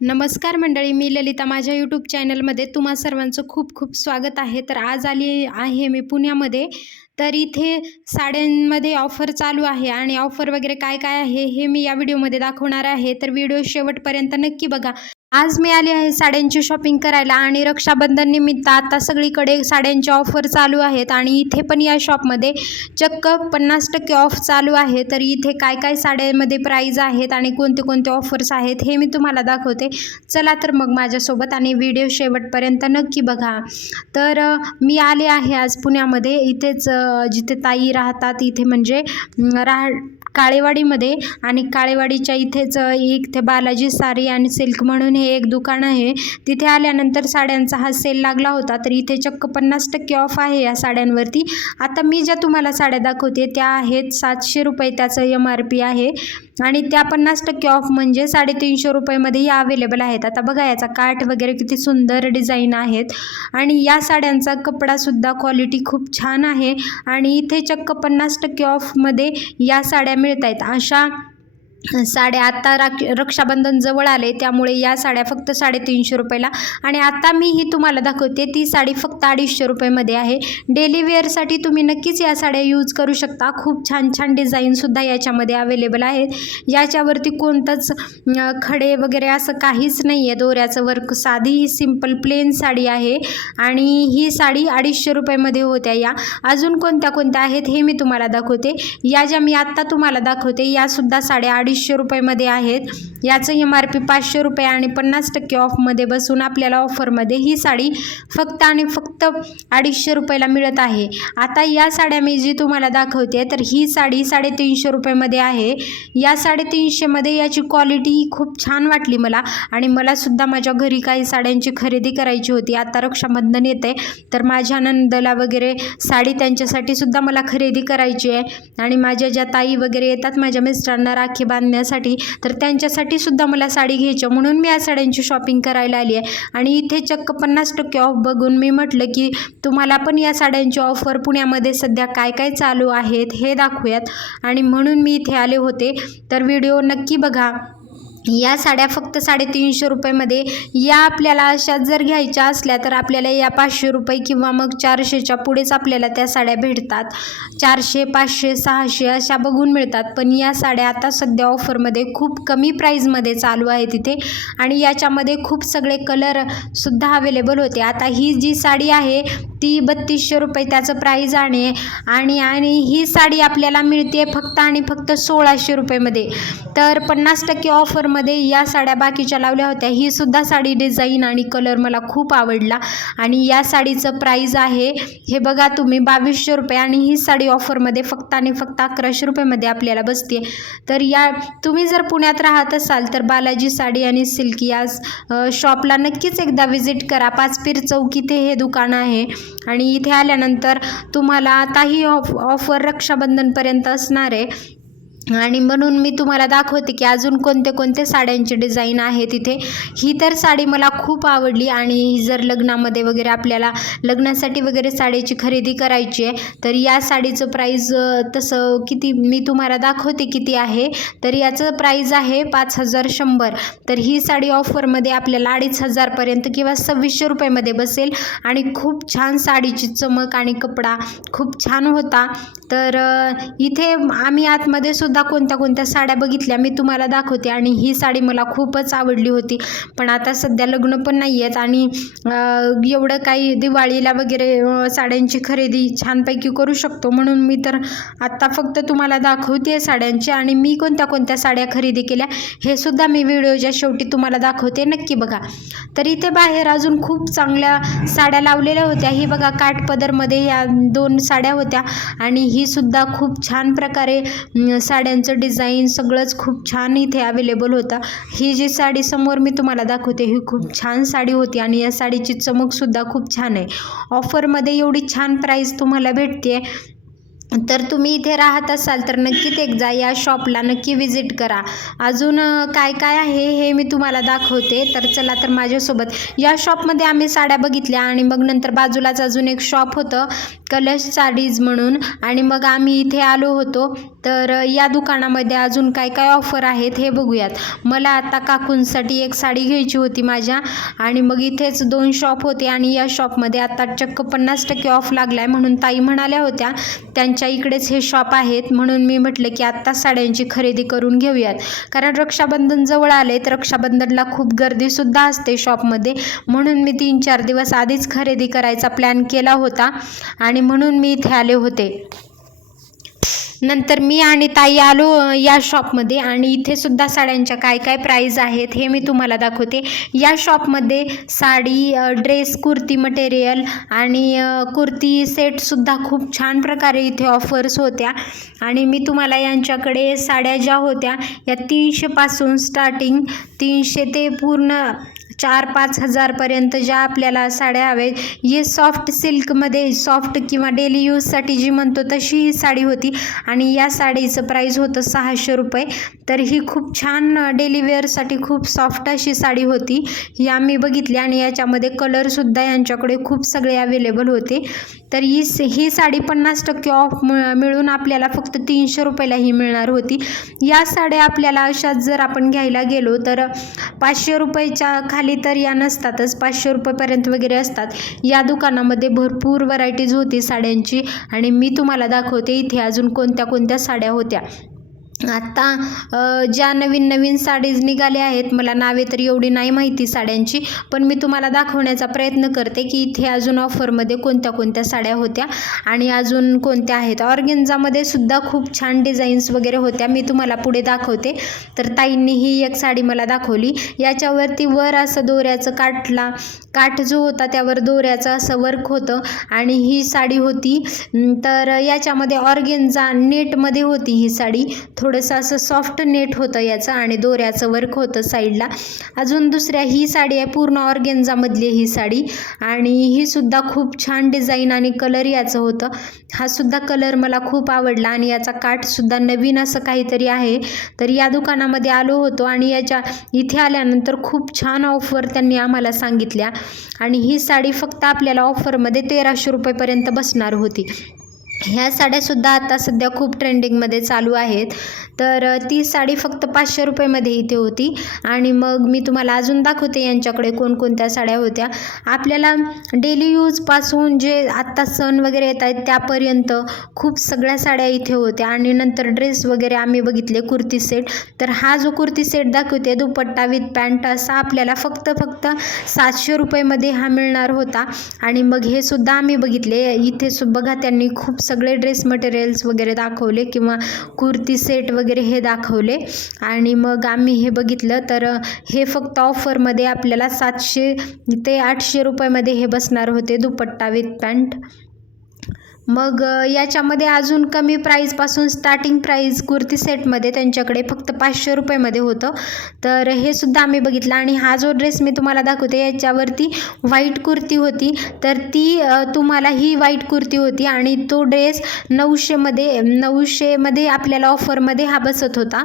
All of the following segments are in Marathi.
नमस्कार मंडळी मी ललिता. माझ्या यूट्यूब चॅनलमध्ये तुम्हा सर्वांचं खूप खूप स्वागत आहे. तर आज आली आहे मी पुण्यामध्ये. तर इथे साड्यांमध्ये ऑफर चालू आहे आणि ऑफर वगैरे काय काय आहे हे मी या व्हिडिओमध्ये दाखवणार आहे. तर व्हिडिओ शेवटपर्यंत नक्की बघा. आज मी आली आहे साड्यांची शॉपिंग करायला आणि रक्षाबंधन निमित्त आता सगळीकडे साड्यांचे ऑफर चालू आहेत आणि इथे पण या शॉपमध्ये चक्क पन्नास टक्के ऑफ चालू आहे. तर इथे काय काय साड्यांमध्ये प्राईज आहेत आणि कोणते कोणते ऑफर्स आहेत हे मी तुम्हाला दाखवते. चला तर मग माझ्यासोबत आणि व्हिडिओ शेवटपर्यंत नक्की बघा. तर मी आले आहे आज पुण्यामध्ये. इथेच जिथे ताई राहतात इथे म्हणजे राह काळेवाडीमध्ये आणि काळेवाडीच्या इथेच इथे बालाजी साडी आणि सिल्क म्हणून हे एक दुकान आहे. तिथे आल्यानंतर साड्यांचा हा सेल लागला होता तर इथे चक्क पन्नास टक्के ऑफ आहे या साड्यांवरती. आता मी ज्या तुम्हाला साड्या दाखवते त्या आहेत सातशे रुपये त्याचं एम आर पी आहे. आणि त्या पन्नास टक्के ऑफ म्हणजे साडेतीनशे रुपयेमध्ये या अवेलेबल आहेत. आता बघा याचा काठ वगैरे किती सुंदर डिझाईन आहेत. आणि या साड्यांचा कपडासुद्धा क्वालिटी खूप छान आहे. आणि इथे चक्क पन्नास टक्के ऑफमध्ये या साड्या मिळत आहेत अशा साड्या आत्ता राख रक्षाबंधन जवळ आले त्यामुळे या साड्या फक्त साडेतीनशे रुपयाला. आणि आत्ता मी ही तुम्हाला दाखवते ती साडी फक्त अडीचशे रुपयेमध्ये आहे. डेली वेअरसाठी तुम्ही नक्कीच या साड्या यूज करू शकता. खूप छान छान डिझाईनसुद्धा याच्यामध्ये अवेलेबल आहेत. याच्यावरती कोणतंच खडे वगैरे असं काहीच नाही आहे दोऱ्याचं वर्क साधी ही सिंपल प्लेन साडी आहे. आणि ही साडी अडीचशे रुपयेमध्ये होत्या या. अजून कोणत्या कोणत्या आहेत हे मी तुम्हाला दाखवते. या ज्या मी आत्ता तुम्हाला दाखवते यासुद्धा साड्या अडीचशे रुपयेमध्ये आहेत. याचं एम आर पी पाचशे रुपये आणि पन्नास टक्के ऑफमध्ये बसून आपल्याला ऑफरमध्ये ही साडी फक्त आणि फक्त अडीचशे रुपयाला मिळत आहे. आता या साड्या मी जी तुम्हाला दाखवते तर ही साडी साडेतीनशे रुपयेमध्ये आहे. या साडेतीनशेमध्ये याची क्वालिटी खूप छान वाटली मला आणि मलासुद्धा माझ्या घरी काही साड्यांची खरेदी करायची होती. आता रक्षाबंधन येते तर माझ्या नंदला वगैरे साडी त्यांच्यासाठी सुद्धा मला खरेदी करायची आहे. आणि माझ्या ज्या ताई वगैरे येतात माझ्या मिस्टरांना राखी बांधण्यासाठी तर त्यांच्यासाठी सुद्धा मला साडी घ्यायची म्हणून मी या साड्यांची शॉपिंग करायला आली आहे. आणि इथे चक्क पन्नास टक्के ऑफ बघून मी म्हटलं की तुम्हाला पण या साड्यांची ऑफर पुण्यामध्ये सध्या काय काय चालू आहेत हे दाखवूयात. आणि म्हणून मी इथे आले होते. तर व्हिडिओ नक्की बघा. या साड्या फक्त साडेतीनशे रुपयेमध्ये. या आपल्याला अशा जर घ्यायच्या असल्या तर आपल्याला या पाचशे रुपये किंवा मग चारशेच्या पुढेच आपल्याला त्या साड्या भेटतात. चारशे पाचशे सहाशे अशा बघून मिळतात. पण या साड्या आता सध्या ऑफरमध्ये खूप कमी प्राईजमध्ये चालू आहे तिथे आणि याच्यामध्ये खूप सगळे कलरसुद्धा अवेलेबल होते. आता ही जी साडी आहे ती बत्तीसशे रुपये त्याचं प्राईज आहे आणि आणि ही साडी आपल्याला मिळते फक्त आणि फक्त सोळाशे रुपयेमध्ये. तर पन्नास टक्के ऑफरमध्ये या साड्या बाकीच्या लावल्या होत्या. ही सुद्धा साडी डिझाईन आणि कलर मला खूप आवडला आणि या साडीचं प्राईज आहे हे बघा तुम्ही बावीसशे रुपये आणि ही साडी ऑफरमध्ये फक्त आणि फक्त अकराशे रुपयेमध्ये आपल्याला बसते तर या तुम्ही जर पुण्यात राहत असाल तर बालाजी साडी आणि सिल्की या शॉपला नक्कीच एकदा व्हिजिट करा. पाचपीर चौक इथे हे दुकान आहे आणि इथे आल्यानंतर तुम्हाला आताही ऑफ ऑफर रक्षाबंधनपर्यंत असणार आहे. आणि म्हणून मी तुम्हाला दाखवते की अजून कोणते कोणते साड्यांचे डिझाईन आहे तिथे ही तर साडी मला खूप आवडली आणि ही जर लग्नामध्ये वगैरे आपल्याला लग्नासाठी वगैरे साडीची खरेदी करायची आहे तर या साडीचं प्राईज तसं किती मी तुम्हाला दाखवते किती आहे तर याचं प्राईज आहे पाच हजार शंभर. तर ही साडी ऑफरमध्ये आपल्याला अडीच हजारपर्यंत किंवा सव्वीसशे रुपयेमध्ये बसेल आणि खूप छान साडीची चमक आणि कपडा खूप छान होता. तर इथे आम्ही आतमध्ये सुद्धा कोणत्या कोणत्या साड्या बघितल्या मी तुम्हाला दाखवते. आणि ही साडी मला खूपच आवडली होती. पण आता सध्या लग्न पण नाही आहेत. आणि एवढं काही दिवाळीला वगैरे साड्यांची खरेदी छानपैकी करू शकतो. म्हणून मी तर आत्ता फक्त तुम्हाला दाखवते साड्यांची. आणि मी कोणत्या कोणत्या साड्या खरेदी केल्या हे सुद्धा मी व्हिडिओच्या शेवटी तुम्हाला दाखवते. नक्की बघा. तर इथे बाहेर अजून खूप चांगल्या साड्या लावलेल्या होत्या. ही बघा काठपदरमध्ये या दोन साड्या होत्या. आणि ही सुद्धा खूप छान प्रकारे साड्या साड्यांचं डिझाईन सगळंच खूप छान इथे अवेलेबल होतं. ही जी साडी समोर मी तुम्हाला दाखवते ही खूप छान साडी होती आणि या साडीची चमकसुद्धा खूप छान आहे. ऑफरमध्ये एवढी छान प्राईस तुम्हाला भेटते. तर तुम्ही इथे राहत असाल तर नक्कीच एकदा या शॉपला नक्की विजिट करा. अजून काय काय आहे हे मी तुम्हाला दाखवते. तर चला तर माझ्यासोबत या शॉपमध्ये आम्ही साड्या बघितल्या आणि मग नंतर बाजूलाच अजून एक शॉप होतं कलश साडीज म्हणून. आणि मग आम्ही इथे आलो होतो. तर या दुकानामध्ये अजून काय काय ऑफर आहेत हे बघूयात. मला आता काकूंसाठी एक साडी घ्यायची होती माझ्या आणि मग इथेच दोन शॉप होते आणि या शॉपमध्ये आता चक्क पन्नास टक्के ऑफ लागला आहे म्हणून ताई म्हणाल्या होत्या त्यांच्या इकडेच हे शॉप आहेत. म्हणून मी म्हटलं की आत्ता साड्यांची खरेदी करून घेऊयात. कारण रक्षाबंधन जवळ आले तर रक्षाबंधनला खूप गर्दीसुद्धा असते शॉपमध्ये म्हणून मी तीन चार दिवस आधीच खरेदी करायचा प्लॅन केला होता आणि म्हणून मी इथे आले होते. नंतर मी आणि ताई आलो या शॉपमध्ये आणि इथे सुद्धा साड्यांच्या काय काय प्राईज आहेत हे मी तुम्हाला दाखवते. या शॉपमध्ये साडी ड्रेस कुर्ती मटेरियल आणि कुर्ती सेटसुद्धा खूप छान प्रकारे इथे ऑफर्स होत्या. आणि मी तुम्हाला यांच्याकडे साड्या ज्या होत्या या तीनशेपासून स्टार्टिंग तीनशे ते पूर्ण चार पाच हजारपर्यंत ज्या आपल्याला साड्या हवे हे सॉफ्ट सिल्कमध्ये सॉफ्ट किंवा डेली यूजसाठी जी म्हणतो तशी ही साडी होती. आणि या साडीचं प्राईज होतं सहाशे रुपये. तर ही खूप छान डेलिवेअरसाठी खूप सॉफ्ट अशी साडी होती. ही आम्ही बघितली आणि याच्यामध्ये कलरसुद्धा यांच्याकडे खूप सगळे अवेलेबल होते. तर ही ही साडी पन्नास टक्के ऑफ मिळून आपल्याला फक्त तीनशे रुपयाला ही मिळणार होती. या साड्या आपल्याला अशाच जर आपण घ्यायला गेलो तर पाचशे रुपयाच्या खाली तर या नसतातच पाचशे रुपयेपर्यंत वगैरे असतात. या दुकानामध्ये भरपूर व्हरायटीज होती साड्यांची आणि मी तुम्हाला दाखवते इथे अजून कोणत्या कोणत्या साड्या होत्या. आत्ता ज्या नवीन नवीन साडीज निघाल्या आहेत मला नावे तर एवढी नाही माहिती साड्यांची पण मी तुम्हाला दाखवण्याचा प्रयत्न करते की इथे अजून ऑफरमध्ये कोणत्या कोणत्या साड्या होत्या आणि अजून कोणत्या आहेत. ऑर्गेन्झामध्ये सुद्धा खूप छान डिझाईन्स वगैरे होत्या मी तुम्हाला पुढे दाखवते. तर ताईंनी ही एक साडी मला दाखवली. याच्यावरती वर असं दोऱ्याचं काठला काठ जो होता त्यावर दोऱ्याचं असं वर्क होतं आणि ही साडी होती. तर याच्यामध्ये ऑर्गेन्झा नेटमध्ये होती ही साडी. थोडंसं असं सॉफ्ट नेट होतं याचं आणि दोऱ्याचं वर्क होतं साईडला अजून दुसऱ्या ही साडी आहे पूर्ण ऑर्गेन्झामधली ही साडी. आणि ही सुद्धा खूप छान डिझाईन आणि कलर याचं होतं. हा सुद्धा कलर मला खूप आवडला आणि याचा काठसुद्धा नवीन असं काहीतरी आहे. तर या दुकानामध्ये आलो होतो आणि याच्या इथे आल्यानंतर खूप छान ऑफर त्यांनी आम्हाला सांगितल्या. आणि ही साडी फक्त आपल्याला ऑफरमध्ये तेराशे रुपयेपर्यंत बसणार होती. ह्या साड्यासुद्धा आता सध्या खूप ट्रेंडिंगमध्ये चालू आहेत. तर ती साडी फक्त पाचशे रुपयेमध्ये इथे होती. आणि मग मी तुम्हाला अजून दाखवते यांच्याकडे कोणकोणत्या साड्या होत्या. आपल्याला डेली यूजपासून जे आत्ता सण वगैरे येत आहेत त्यापर्यंत खूप सगळ्या साड्या इथे होत्या. आणि नंतर ड्रेस वगैरे आम्ही बघितले कुर्ती सेट. तर हा जो कुर्ती सेट दाखवते दुपट्टा विथ पॅन्ट असा आपल्याला फक्त फक्त सातशे रुपयेमध्ये हा मिळणार होता. आणि मग हे सुद्धा आम्ही बघितले. इथे सु बघा त्यांनी खूप सग सगळे ड्रेस मटेरियल्स वगैरे दाखवले किंवा कुर्ती सेट वगैरे हे दाखवले. आणि मग आम्ही हे बघितलं तर हे फक्त ऑफरमध्ये आपल्याला सातशे ते आठशे रुपयामध्ये हे बसणार होते दुपट्टा विथ पॅन्ट मग याच्यामध्ये अजून कमी प्राईजपासून स्टार्टिंग प्राईज कुर्ती सेटमध्ये त्यांच्याकडे फक्त पाचशे रुपयेमध्ये होतं. तर हे सुद्धा आम्ही बघितलं आणि हा जो ड्रेस मी तुम्हाला दाखवते याच्यावरती व्हाईट कुर्ती होती. तर ती तुम्हाला ही व्हाईट कुर्ती होती आणि तो ड्रेस नऊशेमध्ये नऊशेमध्ये आपल्याला ऑफरमध्ये हा बसत होता.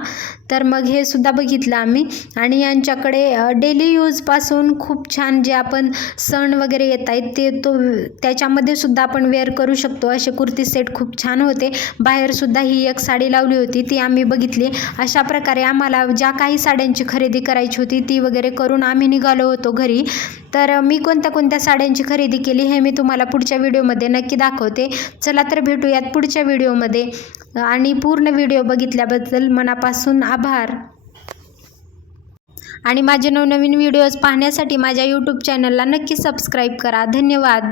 तर मग हे सुद्धा बघितलं आम्ही आणि यांच्याकडे डेली यूजपासून खूप छान जे आपण सण वगैरे येत आहेत ते तो त्याच्यामध्ये सुद्धा आपण वेअर करू शकतो. असे कुर्ती सेट खूप छान होते. बाहेरसुद्धा ही एक साडी लावली होती ती आम्ही बघितली. अशा प्रकारे आम्हाला ज्या काही साड्यांची खरेदी करायची होती ती वगैरे करून आम्ही निघालो होतो घरी. तर मी कोणत्या कोणत्या साड्यांची खरेदी केली हे मी तुम्हाला पुढच्या व्हिडिओमध्ये नक्की दाखवते. चला तर भेटूयात पुढच्या व्हिडिओमध्ये. आणि पूर्ण व्हिडिओ बघितल्याबद्दल मनापासून आभार. आणि माझे नवनवीन व्हिडिओज पाहण्यासाठी माझ्या यूट्यूब चॅनलला नक्की सबस्क्राईब करा. धन्यवाद.